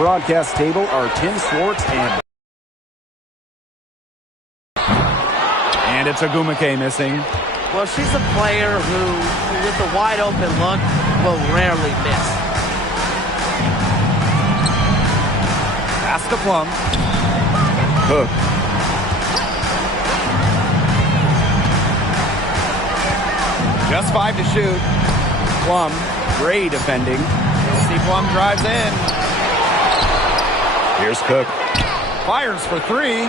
broadcast table are Tim Swartz and it's Ogwumike missing. Well, she's a player who, with a wide open look, will rarely miss. Pass to Plum. Cook. Just 5 to shoot. Plum, Gray defending. Kelsey Plum drives in. Here's Cook. Fires for 3.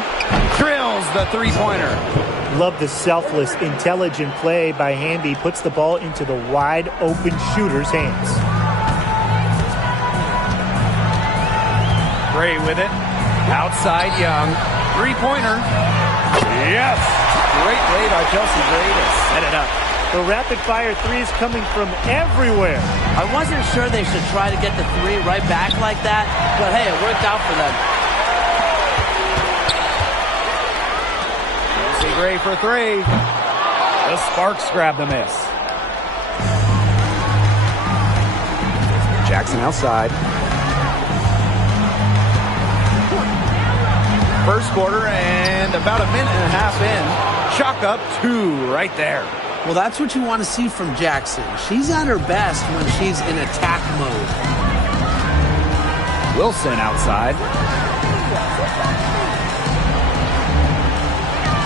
Drills the three-pointer. Love the selfless, intelligent play by Hamby. Puts the ball into the wide-open shooter's hands. Gray with it. Outside Young. Three-pointer. Yes! Great play by Chelsea Gray to set it up. The rapid-fire three is coming from everywhere. I wasn't sure they should try to get the three right back like that, but hey, it worked out for them. Chelsea Gray for 3. The Sparks grab the miss. Jackson outside. First quarter and about a minute and a half in. Chalk up 2 right there. Well, that's what you want to see from Jackson. She's at her best when she's in attack mode. Wilson outside.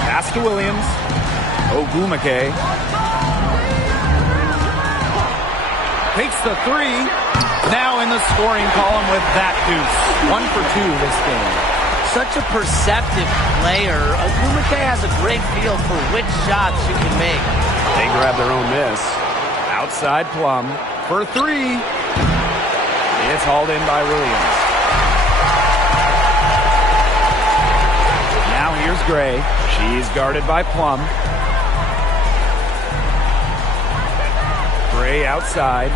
Pass to Williams. Ogwumike. Takes the 3. Now in the scoring column with that deuce. 1 for 2 this game. Such a perceptive player. Ogwumike has a great feel for which shots she can make. They grab their own miss. Outside Plum for 3. It's hauled in by Williams. Now here's Gray. She's guarded by Plum. Gray outside.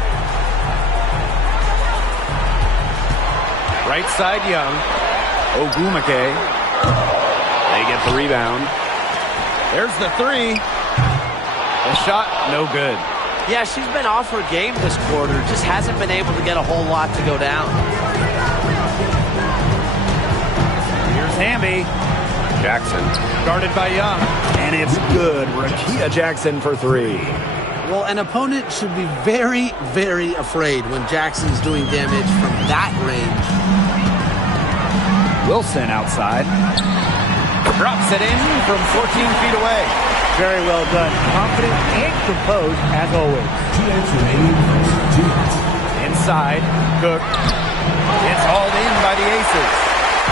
Right side Young. Ogwumike. They get the rebound. There's the 3. The shot, no good. Yeah, she's been off her game this quarter. Just hasn't been able to get a whole lot to go down. Here's Hamby. Jackson, guarded by Young. And it's good. Rakia Jackson for 3. Well, an opponent should be very, very afraid when Jackson's doing damage from that range. Wilson outside. Drops it in from 14 feet away. Very well done. Confident and composed as always. Inside, Cook. It's hauled in by the Aces.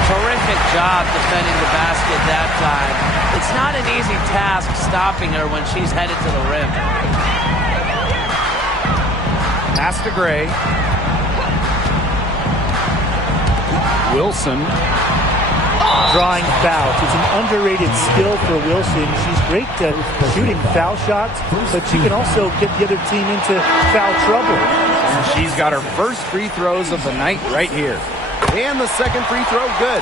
Terrific job defending the basket that time. It's not an easy task stopping her when she's headed to the rim. Pass to Gray. Wilson. Drawing fouls. It's an underrated skill for Wilson. She's great at shooting foul shots, but she can also get the other team into foul trouble. And she's got her first free throws of the night right here. And the second free throw, good.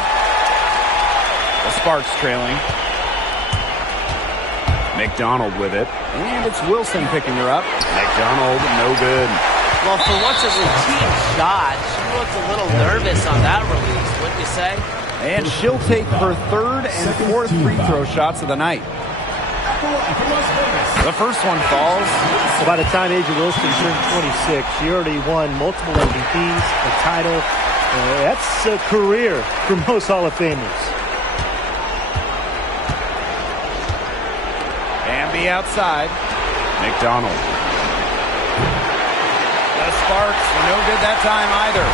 The Sparks trailing. McDonald with it. And it's Wilson picking her up. McDonald, no good. Well, for what's a routine shot, she looked a little nervous on that release, wouldn't you say? And she'll take her third and fourth free throw shots of the night. The first one falls. By the time A'ja Wilson turned 26, she already won multiple MVPs, a title. That's a career for most Hall of Famers. Hamby outside. McDonald. The Sparks, no good that time either.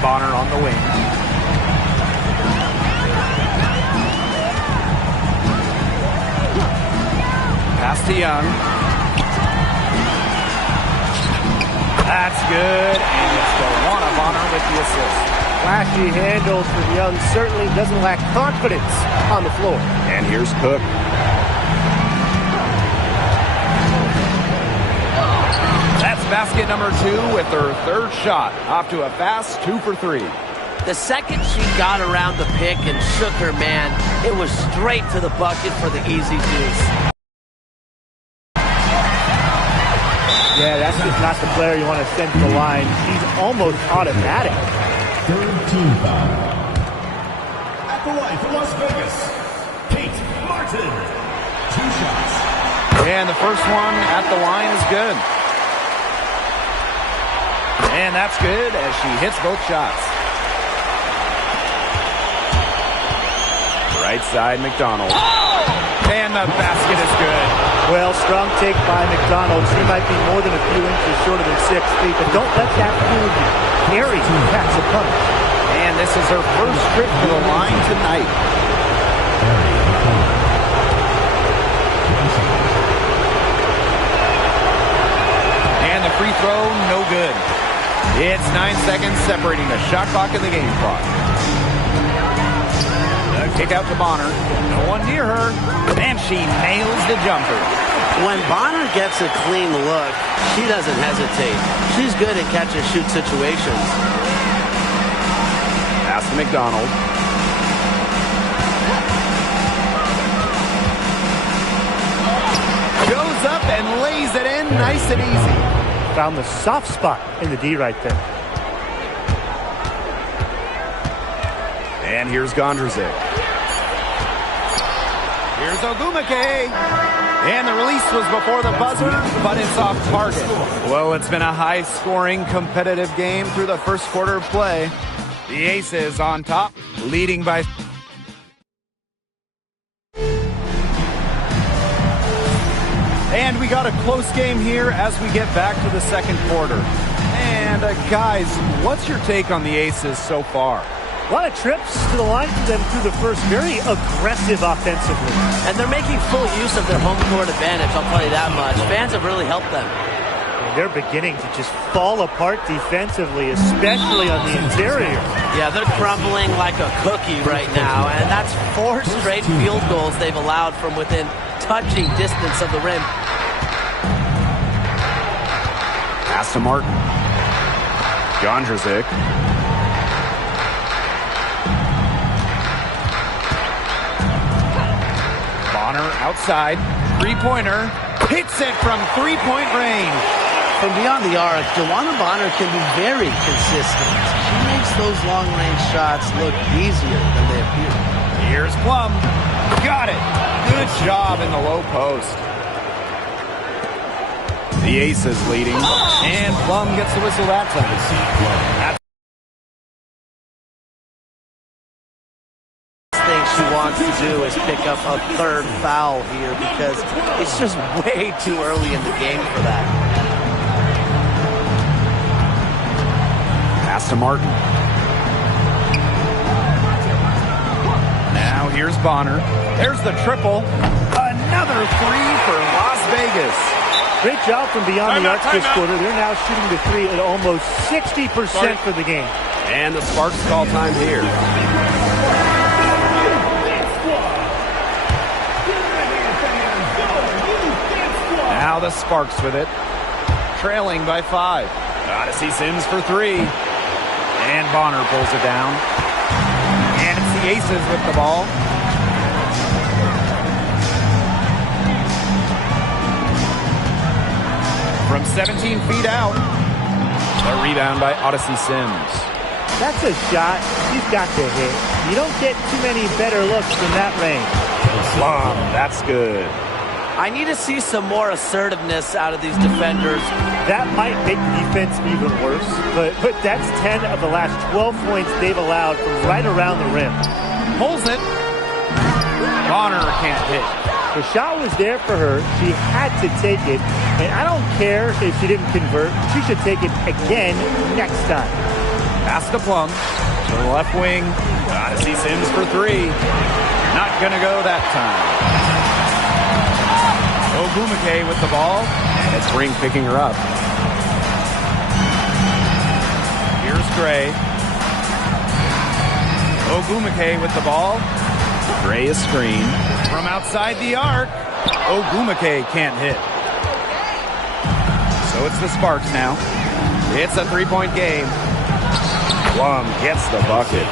Bonner on the wing. Pass to Young. That's good, and it's DeWanna Bonner with the assist. Flashy handle for Young. Certainly doesn't lack confidence on the floor. And here's Cook. That's basket number 2 with her third shot. Off to a fast 2 for 3. The second she got around the pick and shook her man, it was straight to the bucket for the easy deuce. Yeah, that's just not the player you want to send to the line. She's almost automatic. Third team foul. At the line for Las Vegas, Kate Martin. 2 shots. And the first one at the line is good. And that's good as she hits both shots. Right side, McDonald. And the basket is good. Well, strong take by McDonald. She might be more than a few inches shorter than 6 feet, but don't let that fool you. Carey packs a punch. And this is her first trip to the line tonight. And the free throw, no good. It's 9 seconds separating the shot clock and the game clock. The kick out to Bonner. No one near her. And she nails the jumper. When Bonner gets a clean look, she doesn't hesitate. She's good at catch-and-shoot situations. Pass to McDonald. Goes up and lays it in nice and easy. Found the soft spot in the D right there. And here's Gondrzick. Here's Ogwumike. And the release was before the buzzer, but it's off target. Well, it's been a high-scoring, competitive game through the first quarter of play. The Aces on top, leading by... And we got a close game here as we get back to the second quarter. And guys, what's your take on the Aces so far? A lot of trips to the line for them through the first. Very aggressive offensively. And they're making full use of their home court advantage, I'll tell you that much. Fans have really helped them. And they're beginning to just fall apart defensively, especially on the interior. Yeah, they're crumbling like a cookie right now, and that's 4 straight field goals they've allowed from within touching distance of the rim. Pass to Martin. Gondrzick. Bonner outside. Three-pointer. Hits it from three-point range. From beyond the arc, Joanna Bonner can be very consistent. She makes those long-range shots look easier than they appear. Here's Plum. Got it. Good job in the low post. The Aces leading. And Plum gets the whistle that time. Thing she wants to do is pick up a 3rd foul here because it's just way too early in the game for that. Pass to Martin. Now here's Bonner. There's the triple. Another 3 for Las Vegas. Great job from beyond the arc this quarter. They're now shooting the 3 at almost 60% for the game. And the Sparks call time here. Now the Sparks with it. Trailing by 5. Odyssey Sims for 3. And Bonner pulls it down. And it's the Aces with the ball. From 17 feet out. A rebound by Odyssey Sims. That's a shot you've got to hit. You don't get too many better looks from that range. Plum, that's good. I need to see some more assertiveness out of these defenders. That might make the defense even worse, but that's 10 of the last 12 points they've allowed from right around the rim. Pulls it. Bonner can't hit. The shot was there for her. She had to take it, and I don't care if she didn't convert. She should take it again next time. Pass to Plum. To the left wing. Odyssey Sims for 3. Not gonna go that time. Ogwumike with the ball, and it's Ring picking her up. Here's Gray. Ogwumike with the ball. Gray is screened. From outside the arc, Ogwumike can't hit. So it's the Sparks now. It's a 3-point game. Plum gets the bucket.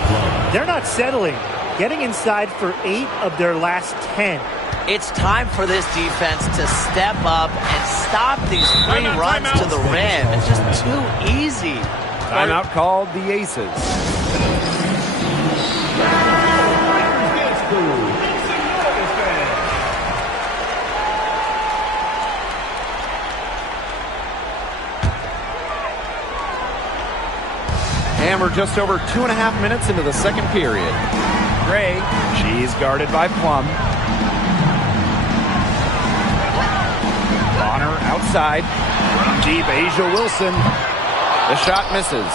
They're not settling. Getting inside for 8 of their last 10. It's time for this defense to step up and stop these free runs to the rim. It's just too easy. Timeout called the Aces. And we're just over 2.5 minutes into the second period. Gray, she's guarded by Plum. Bonner outside. From deep, A'ja Wilson. The shot misses.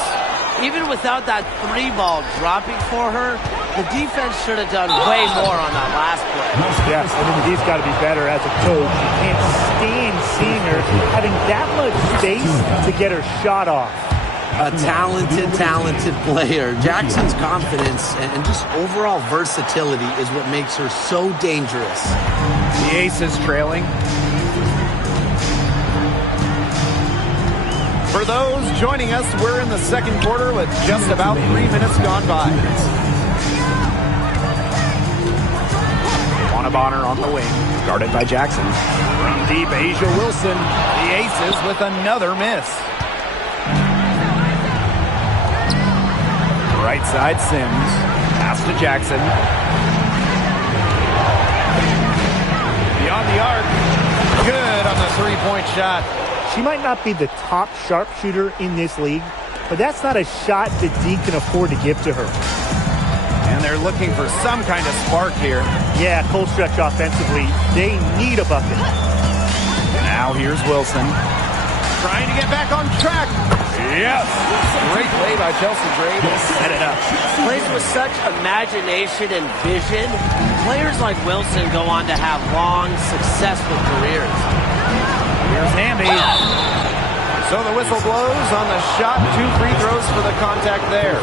Even without that 3-ball dropping for her, the defense should have done way more on that last play. Yes, I mean, he's got to be better as a coach. You can't stand seeing her having that much space to get her shot off. A talented player. Jackson's confidence and just overall versatility is what makes her so dangerous. The Aces trailing. For those joining us, we're in the second quarter with just about 3 minutes gone by. Juana Bonner on the wing, guarded by Jackson. From deep, A'ja Wilson. The Aces with another miss. Right side, Sims. Pass to Jackson. Beyond the arc. Good on the three-point shot. She might not be the top sharpshooter in this league, but that's not a shot that D can afford to give to her. And they're looking for some kind of spark here. Yeah, cold stretch offensively. They need a bucket. Now here's Wilson. Trying to get back on track. Yes. Great play by Chelsea Gray to set it up. Plays with such imagination and vision. Players like Wilson go on to have long, successful careers. Here's Hamby. So the whistle blows on the shot. 2 free throws for the contact there.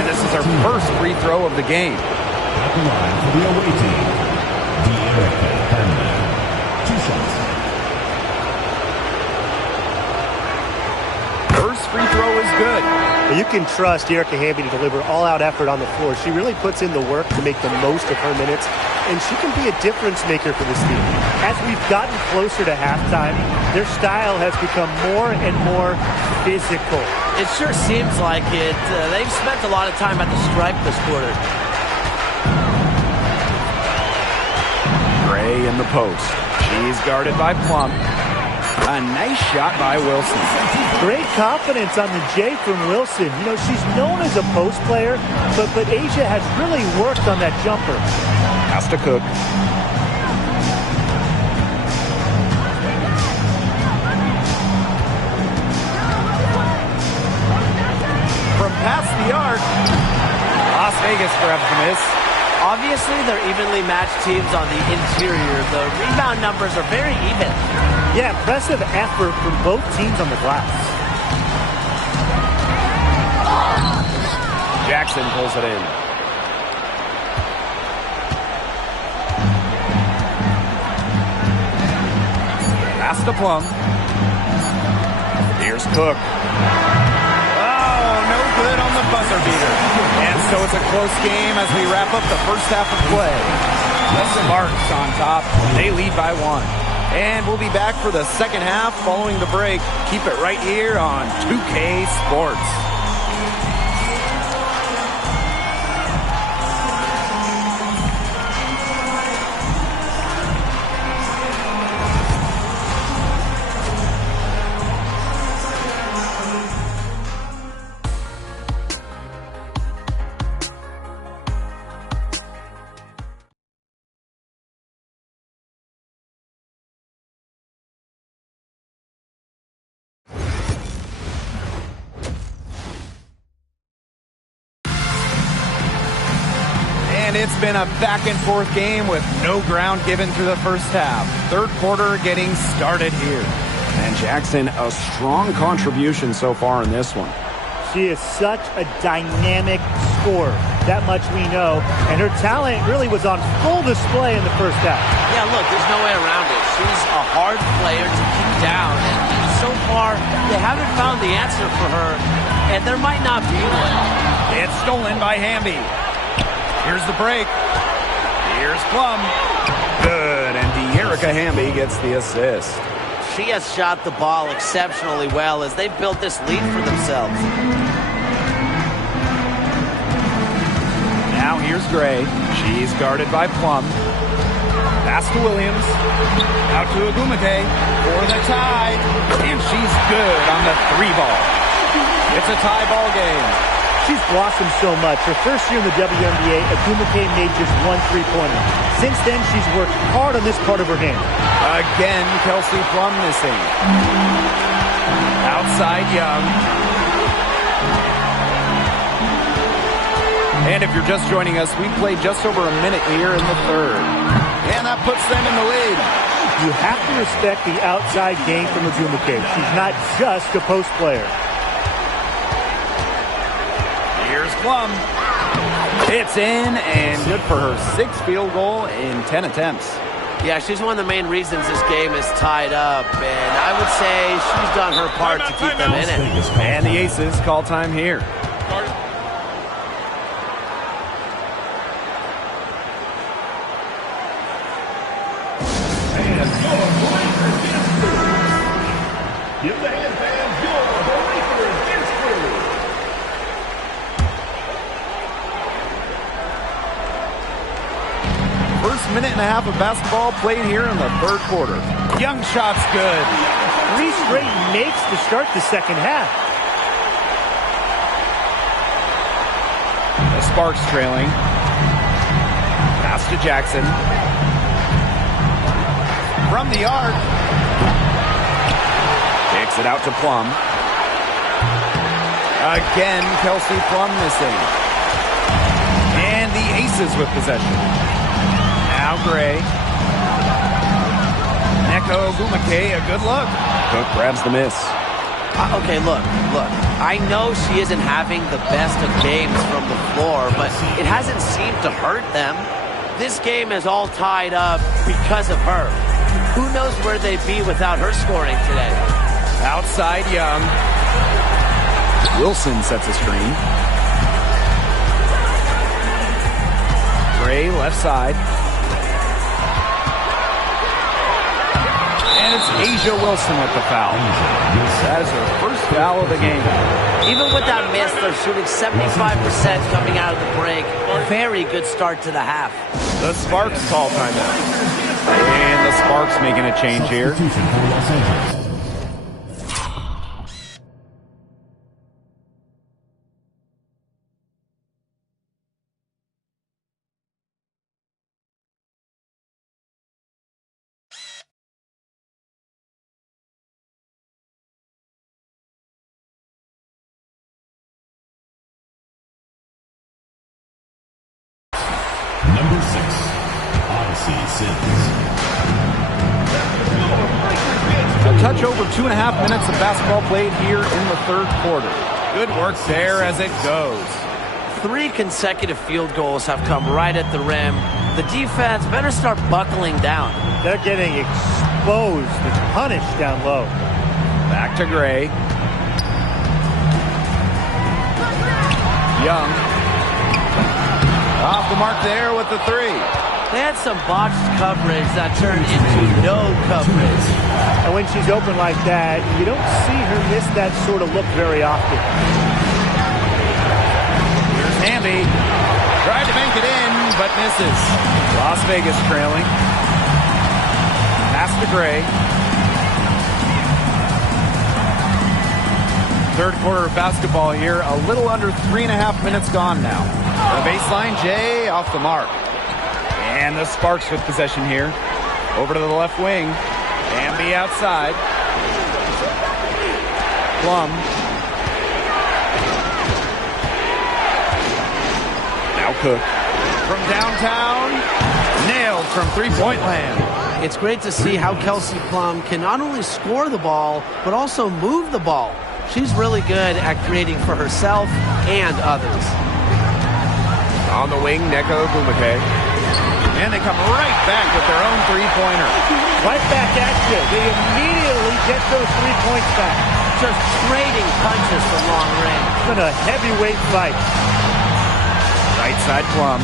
And this is her first free throw of the game. At the line for the away team, De'Erica Henry. 2 shots. First free throw is good. You can trust De'Erica Hamby to deliver all-out effort on the floor. She really puts in the work to make the most of her minutes, and she can be a difference maker for this team. As we've gotten closer to halftime, their style has become more and more physical. It sure seems like it. They've spent a lot of time at the stripe this quarter. Gray in the post. She's guarded by Plum. A nice shot by Wilson. Great confidence on the J from Wilson. You know, she's known as a post player, but A'ja has really worked on that jumper. Has to Cook. From past the arc, Las Vegas grabs the miss. Obviously, they're evenly matched teams on the interior. The rebound numbers are very even. Yeah, impressive effort from both teams on the glass. Jackson pulls it in. Pass to Plum. Here's Cook. Oh, no good on the buzzer beater. And so it's a close game as we wrap up the first half of play. The Sparks on top. They lead by 1. And we'll be back for the second half following the break. Keep it right here on 2K Sports. And it's been a back-and-forth game with no ground given through the first half. Third quarter getting started here. And Jackson, a strong contribution so far in this one. She is such a dynamic scorer. That much we know. And her talent really was on full display in the first half. Yeah, look, there's no way around it. She's a hard player to keep down. And so far, they haven't found the answer for her. And there might not be one. It's stolen by Hamby. Here's the break. The Here's Plum. Good, and De'Erica Hamby gets the assist. She has shot the ball exceptionally well as they've built this lead for themselves. Now here's Gray. She's guarded by Plum. Pass to Williams. Out to Agumake for the tie. And she's good on the 3-ball. It's a tie ball game. She's blossomed so much. Her first year in the WNBA, Agumake made just 1 3-pointer. Since then, she's worked hard on this part of her game. Again, Kelsey Plum missing. Outside Young. And if you're just joining us, we played just over a minute here in the third. And that puts them in the lead. You have to respect the outside game from Agumake. She's not just a post player. Here's Plum. It's in and good for her 6th field goal in 10 attempts. Yeah, she's one of the main reasons this game is tied up, and I would say she's done her part to keep them in it. And the Aces call time here. Give the hand fans your Breaker dance crew. First minute and a half of basketball played here in the third quarter. Young shot's good. 3 straight makes to start the second half. The Sparks trailing. Pass to Jackson. From the arc. Kicks it out to Plum. Again, Kelsey Plum missing. And the Aces with possession. Now Gray. Neko Agumake, a good look. Cook grabs the miss. Okay, look. I know she isn't having the best of games from the floor, but it hasn't seemed to hurt them. This game is all tied up because of her. Who knows where they'd be without her scoring today? Outside Young. Wilson sets a screen. Gray left side. And it's Asia Wilson with the foul. That is her first foul of the game. Even with that miss, they're shooting 75% coming out of the break. Very good start to the half. The Sparks call timeout. And the Sparks making a change here. Substitution for Los Angeles. Number 6, Odyssey Sims. A touch over 2.5 minutes of basketball played here in the third quarter. Good work there as it goes. 3 consecutive field goals have come right at the rim. The defense better start buckling down. They're getting exposed and punished down low. Back to Gray. Young. Off the mark there with the 3. They had some botched coverage that turned into no coverage. And when she's open like that, you don't see her miss that sort of look very often. Here's Hamby. Tried to bank it in, but misses. Las Vegas trailing. Pass to Gray. Third quarter of basketball here. A little under 3.5 minutes gone now. The baseline, Jay off the mark. And the Sparks with possession here. Over to the left wing. Hamby outside. Plum. Now Cook. From downtown. Nailed from three-point land. It's great to see how Kelsey Plum can not only score the ball, but also move the ball. She's really good at creating for herself and others. On the wing, Neko Agumake. And they come right back with their own three-pointer. Right back at you. They immediately get those 3 points back. Just trading punches from long range. It's been a heavyweight fight. Right side Plum.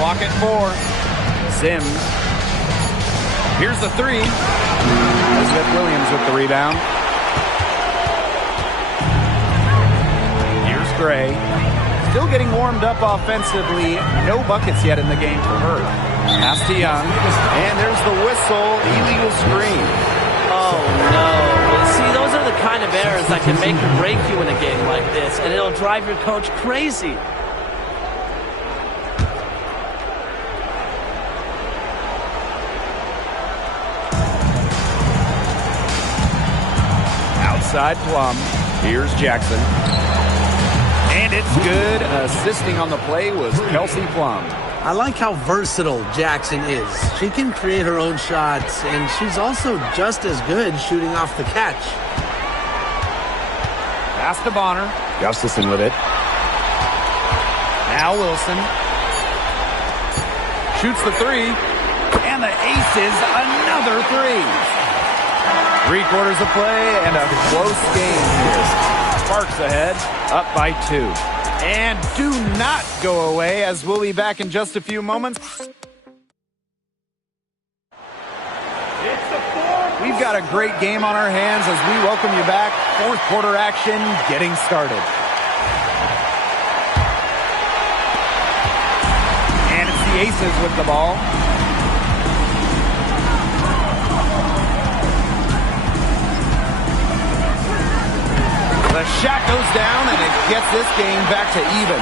Clock at 4. Sims. Here's the 3. Elizabeth Williams with the rebound. Here's Gray. Still getting warmed up offensively. No buckets yet in the game for her. Pass to Young. And there's the whistle. Illegal screen. Oh, no. See, those are the kind of errors that can make or break you in a game like this, and it'll drive your coach crazy. Outside Plum. Here's Jackson. And it's good. Assisting on the play was Kelsey Plum. I like how versatile Jackson is. She can create her own shots, and she's also just as good shooting off the catch. Pass to Bonner. Gustafson with it. Now Wilson. Shoots the 3. And the Aces another 3. 3 quarters of play and a close game here. Sparks ahead, up by 2. And do not go away, as we'll be back in just a few moments. We've got a great game on our hands as we welcome you back. Fourth quarter action getting started. And it's the Aces with the ball. The shot goes down, and it gets this game back to even.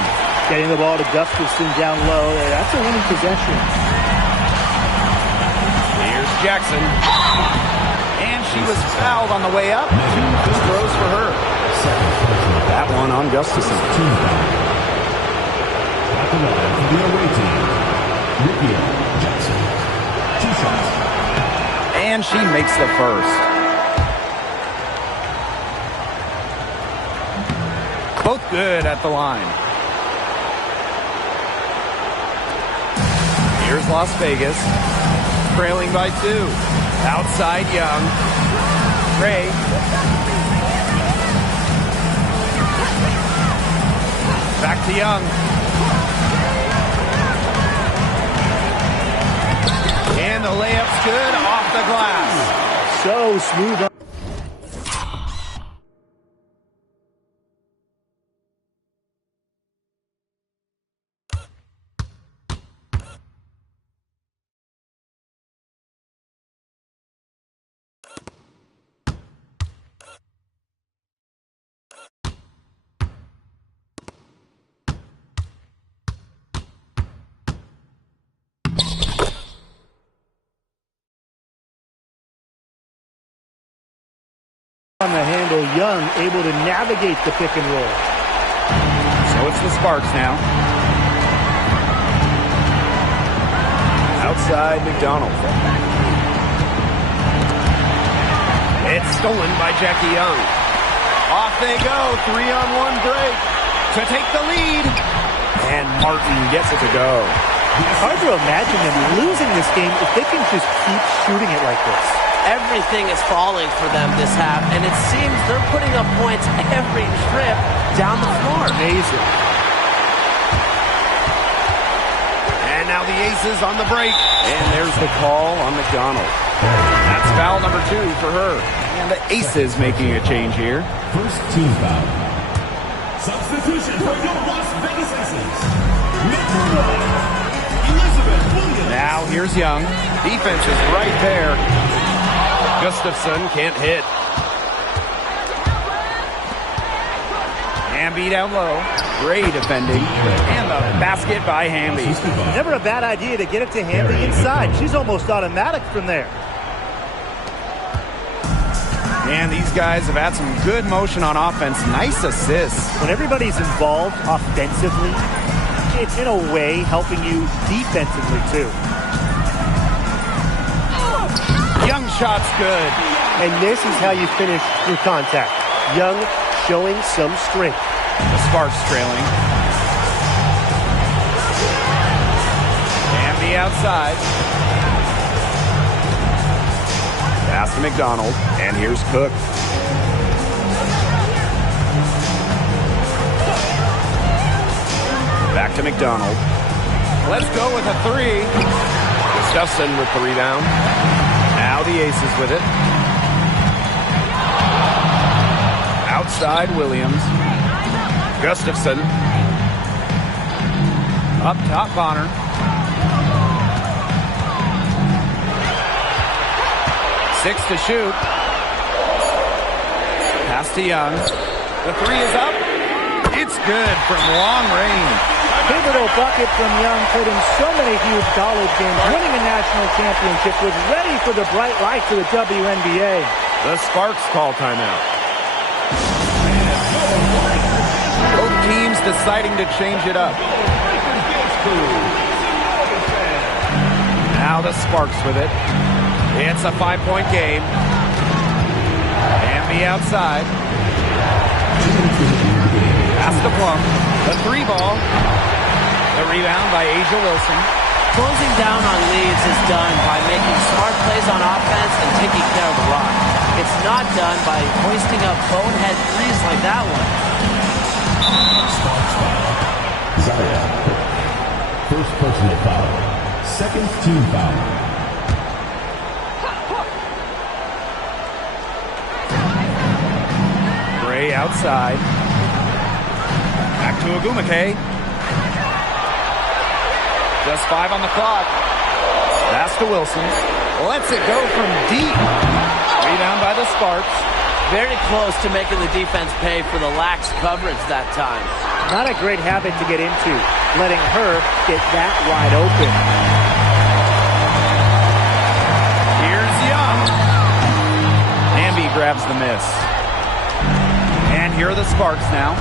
Getting the ball to Gustafson down low. That's a winning possession. Here's Jackson. And she was fouled on the way up. 2 free throws for her. That one on Gustafson. At the line for the away team, Ricky Jackson. 2 shots. And she makes the first. Both good at the line. Here's Las Vegas. Trailing by 2. Outside Young. Gray. Back to Young. And the layup's good off the glass. So smooth. On the handle, Young able to navigate the pick and roll. So it's the Sparks now. Outside McDonald. It's stolen by Jackie Young. Off they go. 3-on-1 break to take the lead. And Martin gets it to go. It's hard to imagine them losing this game if they can just keep shooting it like this. Everything is falling for them this half, and it seems they're putting up points every trip down the floor. Amazing. And now the Aces on the break. And there's the call on McDonald. That's foul number 2 for her. And the Aces making a change here. First team foul. Substitution for your Las Vegas Aces. Number 1, Elizabeth Williams. Now here's Young. Defense is right there. Gustafson can't hit. Hamby down low. Gray defending. And the basket by Hamby. Never a bad idea to get it to Hamby inside. She's almost automatic from there. And these guys have had some good motion on offense. Nice assists. When everybody's involved offensively, it's in a way helping you defensively too. Young shot's good. And this is how you finish through contact. Young showing some strength. The Sparks trailing. Hamby outside. Pass to McDonald. And here's Cook. Back to McDonald. Let's go with a three. Gustafson with the rebound. Now the Aces with it. Outside Williams. Gustafson. Up top Bonner. Six to shoot. Pass to Young. The three is up. It's good from long range. Pivotal bucket from Young, played in so many huge college games, winning a national championship, was ready for the bright lights of the WNBA. The Sparks call timeout. Both teams deciding to change it up. Now the Sparks with it. It's a 5-point game. And the outside. Pass to Plum. The three ball. The rebound by Asia Wilson. Closing down on leads is done by making smart plays on offense and taking care of the rock. It's not done by hoisting up bonehead threes like that one. Sparks foul. Zaya. First personal foul. Second team foul. Gray outside. Back to Agumake. Just 5 on the clock. Pass to Wilson. Lets it go from deep. Rebound by the Sparks. Very close to making the defense pay for the lax coverage that time. Not a great habit to get into, letting her get that wide open. Here's Young. Hamby grabs the miss. And here are the Sparks now,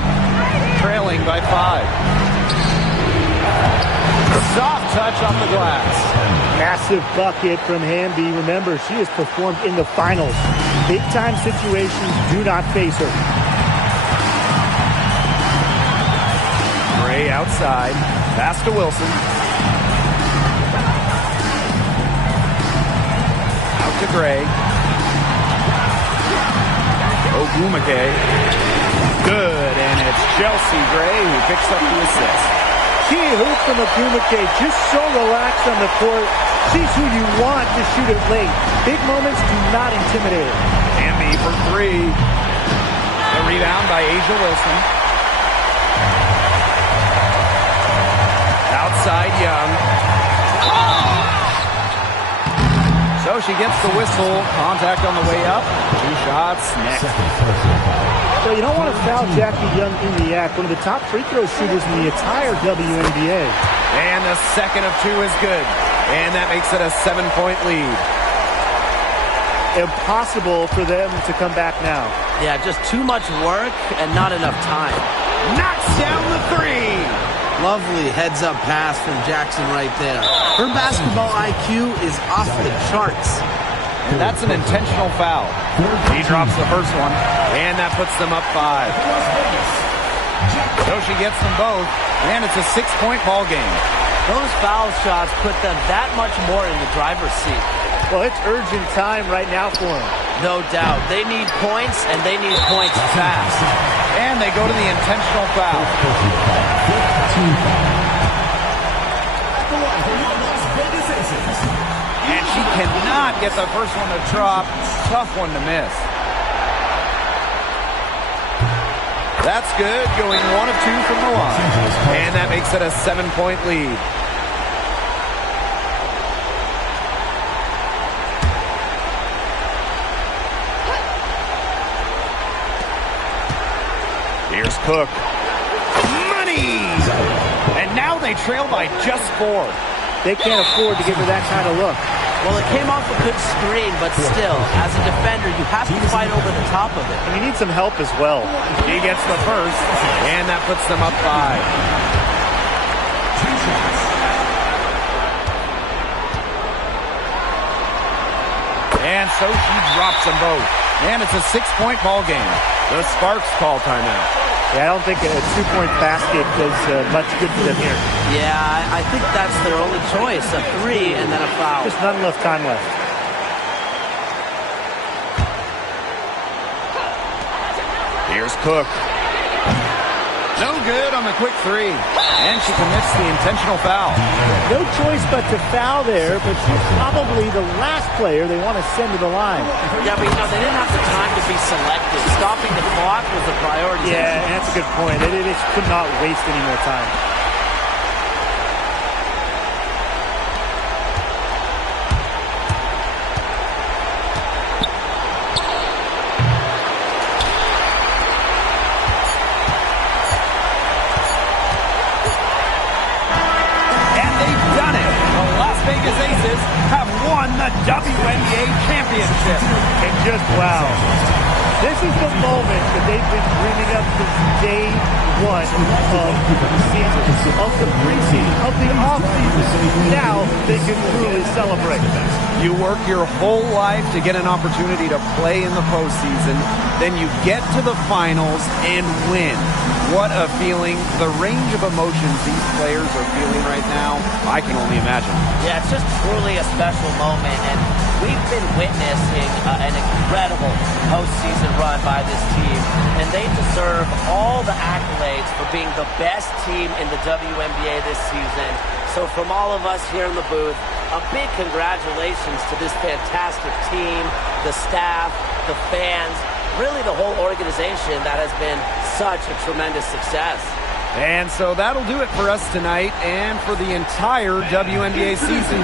trailing by 5. Soft touch off the glass. Massive bucket from Hamby. Remember, she has performed in the finals. Big-time situations do not face her. Gray outside. Pass to Wilson. Out to Gray. Ogumake. Good, and it's Chelsea Gray who picks up the assist. Key hoop from Agumake, just so relaxed on the court. She's who you want to shoot it late. Big moments do not intimidate her. Hamby for three. The rebound by Asia Wilson. Outside Young. So she gets the whistle. Contact on the way up. 2 shots next. So you don't want to foul Jackie Young in the act. One of the top free throw shooters in the entire WNBA. And the second of 2 is good. And that makes it a 7-point lead. Impossible for them to come back now. Yeah, just too much work and not enough time. Knocks down the three. Lovely heads-up pass from Jackson right there. Her basketball IQ is off the charts. And that's an intentional foul. He drops the first one, and that puts them up 5. So she gets them both, and it's a 6-point ball game. Those foul shots put them that much more in the driver's seat. Well, it's urgent time right now for them. No doubt. They need points, and they need points fast. And they go to the intentional foul. And she cannot get the first one to drop. Tough one to miss. That's good, going 1 of 2 from the line. And that makes it a 7-point lead. Here's Cook. Money! And now they trail by just 4. They can't afford to give her that kind of look. Well, it came off a good screen, but still, as a defender, you have to fight over the top of it. And you need some help as well. He gets the first, and that puts them up 5. And so she drops them both. And it's a 6-point ball game. The Sparks call timeout. Yeah, I don't think a 2-point basket does much good for them here. Yeah, I think that's their only choice, a 3 and then a foul. Just not enough time left. Here's Cook. No good on the quick three. And she commits the intentional foul. No choice but to foul there, but she's probably the last player they want to send to the line. Yeah, but they didn't have the time to be selective. Stopping the clock was the priority. Yeah, and that's a good point. They just could not waste any more time. Aces have won the WNBA championship. And just wow. This is the moment that they've been dreaming up since day one of the season, of the preseason, of the offseason. Now they can truly celebrate. You work your whole life to get an opportunity to play in the postseason. Then you get to the finals and win. What a feeling. The range of emotions these players are feeling right now, I can only imagine. Yeah, it's just truly a special moment. And we've been witnessing an incredible postseason run by this team. And they deserve all the accolades for being the best team in the WNBA this season. So from all of us here in the booth, a big congratulations to this fantastic team, the staff, the fans, really the whole organization that has been such a tremendous success. And so that'll do it for us tonight and for the entire WNBA season.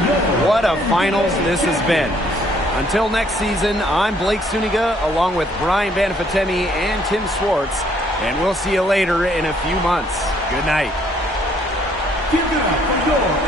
What a finals this has been. Until next season, I'm Blake Suniga along with Brian Banafitemi and Tim Swartz, and we'll see you later in a few months. Good night. Give it up for your